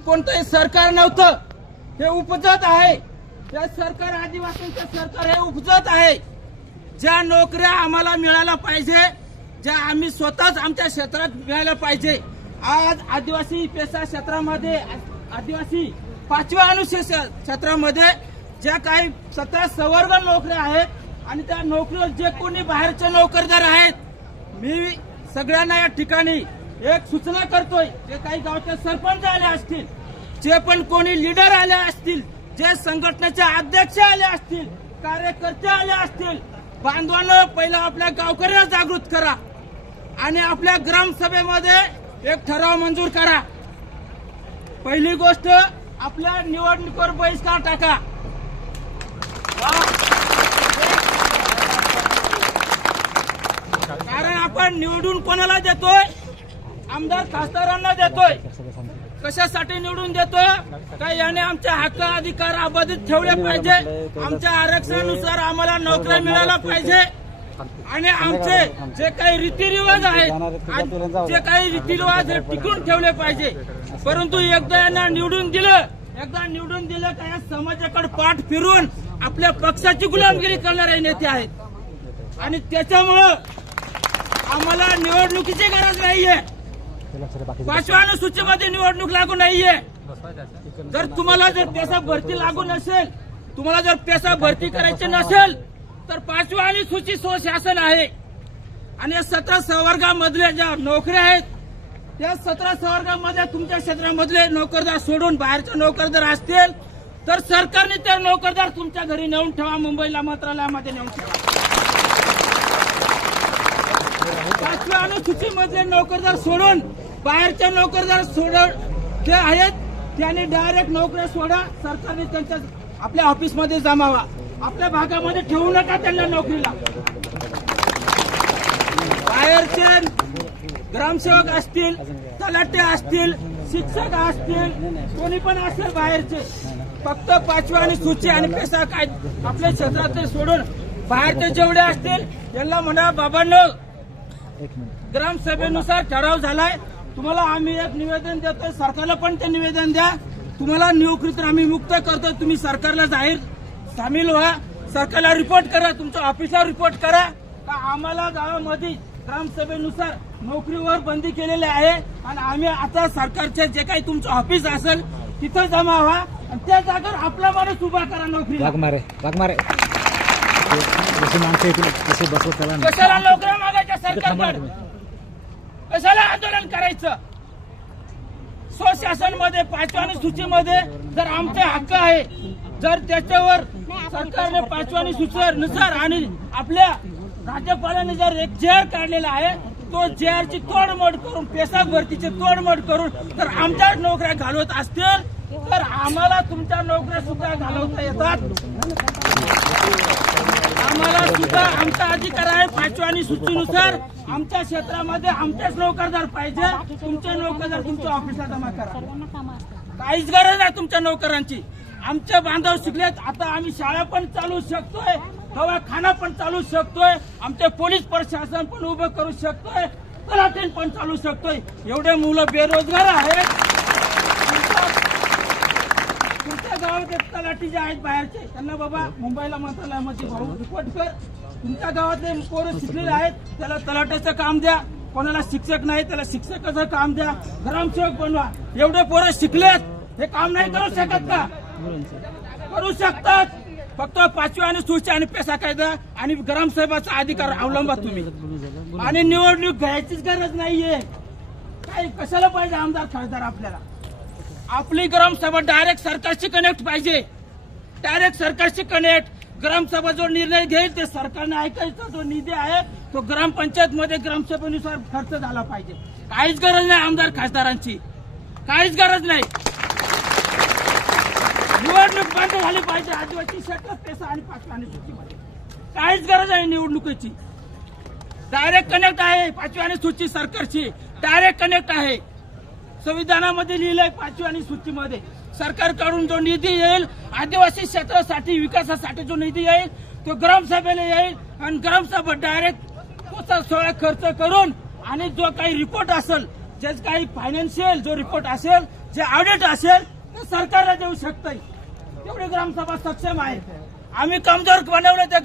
कोणतंही सरकार नव्हतं, हे उपजत आहे. हे सरकार आदिवासींचं सरकार हे उपजत आहे. ज्या नोकऱ्या आम्हाला मिळायला पाहिजे, ज्या आम्ही स्वतःच आमच्या क्षेत्रात मिळायला पाहिजे, आज आदिवासी पेसा क्षेत्रामध्ये आदिवासी 5व्या अनुसूचित क्षेत्रामध्ये ज्या काही 17 संवर्ग नोकऱ्या आहेत आणि त्या नोकरीवर जे कोणी बाहेरचे नोकरदार आहेत, मी सगळ्यांना या ठिकाणी एक सूचना करतोय. जे काही गावचे सरपंच आले असतील, जे पण कोणी लीडर आले असतील, जे संघटनेचे अध्यक्ष आले असतील, कार्यकर्ते आले असतील, बांधवांनो पहिला आपल्या गावकऱ्यांना जागृत करा आणि आपल्या ग्रामसभेमध्ये एक ठराव मंजूर करा. पहिली गोष्ट, आपल्या निवडणुकीवर बहिष्कार टाका. कारण आपण निवडून कोणाला देतोय? आमदार खासदारांना देतोय. कशासाठी निवडून देतो? का याने आमचे हक्क अधिकार अबाधित ठेवले पाहिजे, आमच्या आरक्षणानुसार आम्हाला नोकऱ्या मिळायला पाहिजे आणि आमचे जे काही रीतिरिवाज आहेत, जे काही रीतिरिवाज हे टिकून ठेवले पाहिजे. परंतु एकदा यांना निवडून दिलं का या समाजाकडे पाठ फिरून आपल्या पक्षाची गुलामगिरी करणारे नेते आहेत आणि त्याच्यामुळं आम्हाला निवडणुकीची गरज नाहीये. 5व्या अनुसूचीमध्ये निवडणूक लागू नाहीये. जर तुम्हाला पेसा भरती लागू नसेल, तुम्हाला जर पेसा भरती करायची नसेल तर 5व्या अनुसूची शासन आहे आणि या 17 संवर्गामधल्या ज्या नोकऱ्या आहेत, त्या 17 संवर्गामध्ये तुमच्या क्षेत्रामधले नोकरदार सोडून बाहेरचे नोकरदार असतील तर सरकारने ते नोकरदार तुमच्या घरी नेऊन ठेवा, मुंबईला मंत्रालयामध्ये नेऊन ठेवा. 5व्या अनुसूचीमधले नोकरदार सोडून बाहेरचे नोकरदार जे आहेत त्यांनी डायरेक्ट नोकऱ्या सोडा. सरकारने त्यांच्या आपल्या ऑफिसमध्ये जमावा, आपल्या भागामध्ये ठेवू नका त्यांना नोकरीला. बाहेरचे ग्रामसेवक असतील, तलाठी असतील, शिक्षक असतील, कोणी पण असेल बाहेरचे, फक्त 5व्या अनुसूची आणि पेसा काय आपल्या क्षेत्रातले सोडून बाहेरचे जेवढे असतील त्यांना म्हणा, बाबांनो ग्रामसभेनुसार ठराव झालाय, तुम्हाला आम्ही एक निवेदन देतोय, सरकारला पण ते निवेदन द्या. तुम्हाला नोकरीतून आम्ही मुक्त करतो, तुम्ही सरकारला जाहीर सामील व्हा, सरकारला रिपोर्ट करा, तुमच्या ऑफिसला रिपोर्ट करा का आम्हाला गावामध्ये ग्रामसभेनुसार नोकरीवर बंदी केलेली आहे आणि आम्ही आता सरकारचे जे काही तुमचं ऑफिस असेल तिथं जमा व्हा आणि त्या जागेवर आपला माणूस उभा करा नोकरीला. कशाला नोकऱ्या मागायच्या सरकारकडे? कशाला आंदोलन करायचं? स्वशासनमध्ये 5व्या अनुसूचीमध्ये जर आमचे हक्क आहे, जर त्याच्यावर सरकारने 5व्या अनुसूचीनुसार आणि आपल्या राज्यपालांनी जर एक JR काढलेला आहे, तो JRची तोडमोड करून, पेसा भरतीची तोडमोड करून जर आमच्या नोकऱ्या घालवत असतील तर आम्हाला तुमच्या नोकऱ्या सुद्धा घालवता येतात. आम्हाला सुद्धा आमचा अधिकार आहे. 5व्या अनुसूचीनुसार आमच्या क्षेत्रामध्ये आमचेच नोकरदार पाहिजे. तुमचे नोकरदार तुमच्या ऑफिसला जमा करा. काहीच गरज नाही तुमच्या नोकरांची. आमचे बांधव शिकलेत, आता आम्ही शाळा पण चालू शकतोय, दवाखाना पण चालू शकतोय, आमचे पोलीस प्रशासन पण उभं करू शकतोय, तलाठी पण चालू शकतोय. एवढे मुलं बेरोजगार आहेत. तुमच्या गावात एक तलाठी जे आहेत बाहेरचे, त्यांना बाबा मुंबईला मंत्रालयामध्ये भाऊ रिपोर्ट कर. तुमच्या गावातले पोरं शिकलेले आहेत, त्याला तलाट्याचं काम द्या. कोणाला शिक्षक नाही त्याला शिक्षकाचं काम द्या, ग्रामसेवक बनवा. एवढे पोरं शिकलेत, हे काम नाही करू शकत का? करू शकतात. फक्त 5व्या अनुसूची आणि पेसा कायदा आणि ग्रामसभेचा अधिकार अवलंबा तुम्ही. आणि निवडणूक घ्यायचीच गरज नाहीये. काय कशाला पाहिजे आमदार खासदार? आपल्याला आपली ग्रामसभा डायरेक्ट सरकारशी कनेक्ट पाहिजे. डायरेक्ट सरकारशी कनेक्ट. ग्रामसभा जो निर्णय घेईल ते सरकारने ऐकायचा. जो निधी आहे तो ग्रामपंचायत मध्ये ग्रामसभेनुसार खर्च झाला पाहिजे. काहीच गरज नाही आमदार खासदारांची, काहीच गरज नाही. निवडणूक बंद झाली पाहिजे आदिवासी क्षेत्रात पेसा आणि 5व्या अनुसूचीमध्ये. काहीच गरज आहे निवडणुकीची. डायरेक्ट कनेक्ट आहे 5व्या अनुसूची सरकारची, डायरेक्ट कनेक्ट आहे. संविधानामध्ये लिहिलंय 5व्या अनुसूचीमध्ये सरकारकडून जो निधी येईल आदिवासी क्षेत्रासाठी विकासासाठी जो निधी येईल तो ग्रामसभेला येईल आणि ग्रामसभा डायरेक्ट सोळा खर्च करून आणि जो काही रिपोर्ट असेल, जे काही फायनान्शियल जो रिपोर्ट असेल जे ऑडिट असेल ते सरकारला देऊ शकतंय. तेवढी ग्रामसभा सक्षम आहे. आम्ही कमजोर बनवलं त्या